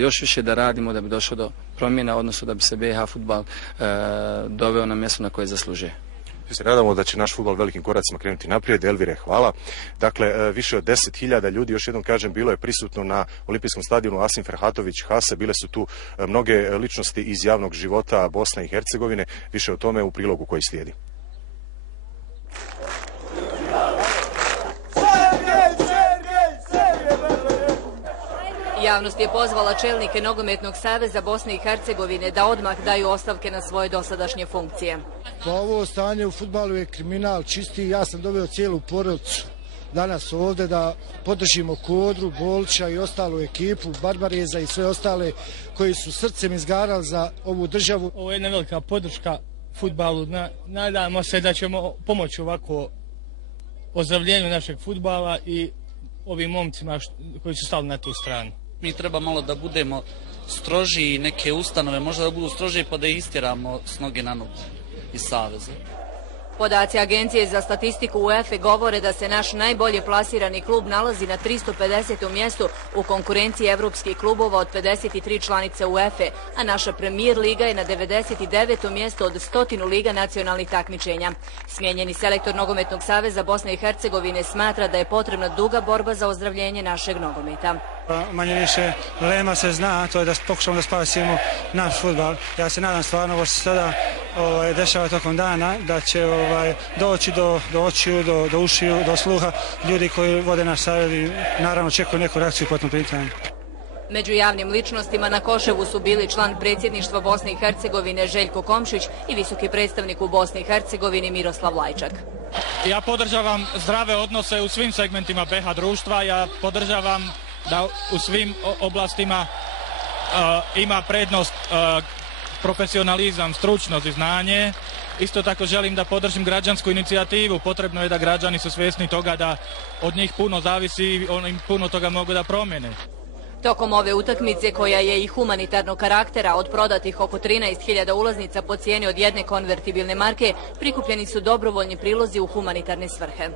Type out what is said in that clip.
Još više da radimo da bi došlo do promjena, odnosno da bi se BiH fudbal doveo na mjesto na koje zaslužuje. Mi se nadamo da će naš fudbal velikim koracima krenuti naprijed. Elvire, hvala. Dakle, više od 10.000 ljudi, još jednom kažem, bilo je prisutno na olimpijskom stadionu Asim Ferhatović Hase. Bile su tu mnoge ličnosti iz javnog života Bosne i Hercegovine. Više o tome u prilogu koji slijedi. Javnost je pozvala čelnike Nogometnog saveza Bosne i Hercegovine da odmah daju ostavke na svoje dosadašnje funkcije. Pa ovo stanje u fudbalu je kriminal čisti. Ja sam doveo cijelu porodicu danas ovdje da podržimo Kodru, Bolića i ostalu ekipu, Barbareza i sve ostale koji su srcem izgarali za ovu državu. Ovo je jedna velika podrška fudbalu. Nadamo se da ćemo pomoći ovako ozdravljenju našeg fudbala i ovim momcima koji su stali na tu stranu. Mi treba malo da budemo stroži i neke ustanove, možda da budu stroži pa da ih istjeramo s noge na nogu iz saveza. Podaci Agencije za statistiku UEFA govore da se naš najbolje plasirani klub nalazi na 350. mjestu u konkurenciji evropskih klubova od 53 članice UEFA, a naša Premier liga je na 99. mjestu od 100 liga nacionalnih takmičenja. Smijenjeni selektor Nogometnog saveza Bosne i Hercegovine smatra da je potrebna duga borba za ozdravljenje našeg nogometa. Manje više lema se zna, to je da pokušamo da spasimo naš fudbal. Ja se nadam stvarno ovo što se sada dešava tokom dana, da će doći do očiju, do ušiju, do sluha ljudi koji vode naš savez i naravno čekaju neku reakciju po tom pitanju. Među javnim ličnostima na Koševu su bili član predsjedništva Bosne i Hercegovine Željko Komšić i visoki predstavnik u Bosni i Hercegovini Miroslav Lajčak. Ja podržavam zdrave odnose u svim segmentima BiH društva, ja podržavam da u svim oblastima ima prednost profesionalizam, stručnost i znanje. Isto tako želim da podržim građansku inicijativu. Potrebno je da građani su svjesni toga da od njih puno zavisi i oni puno toga mogu da promjene. Tokom ove utakmice, koja je i humanitarnog karaktera, od prodatih oko 13.000 ulaznica po cijeni od jedne konvertibilne marke, prikupljeni su dobrovoljni prilozi u humanitarne svrhe.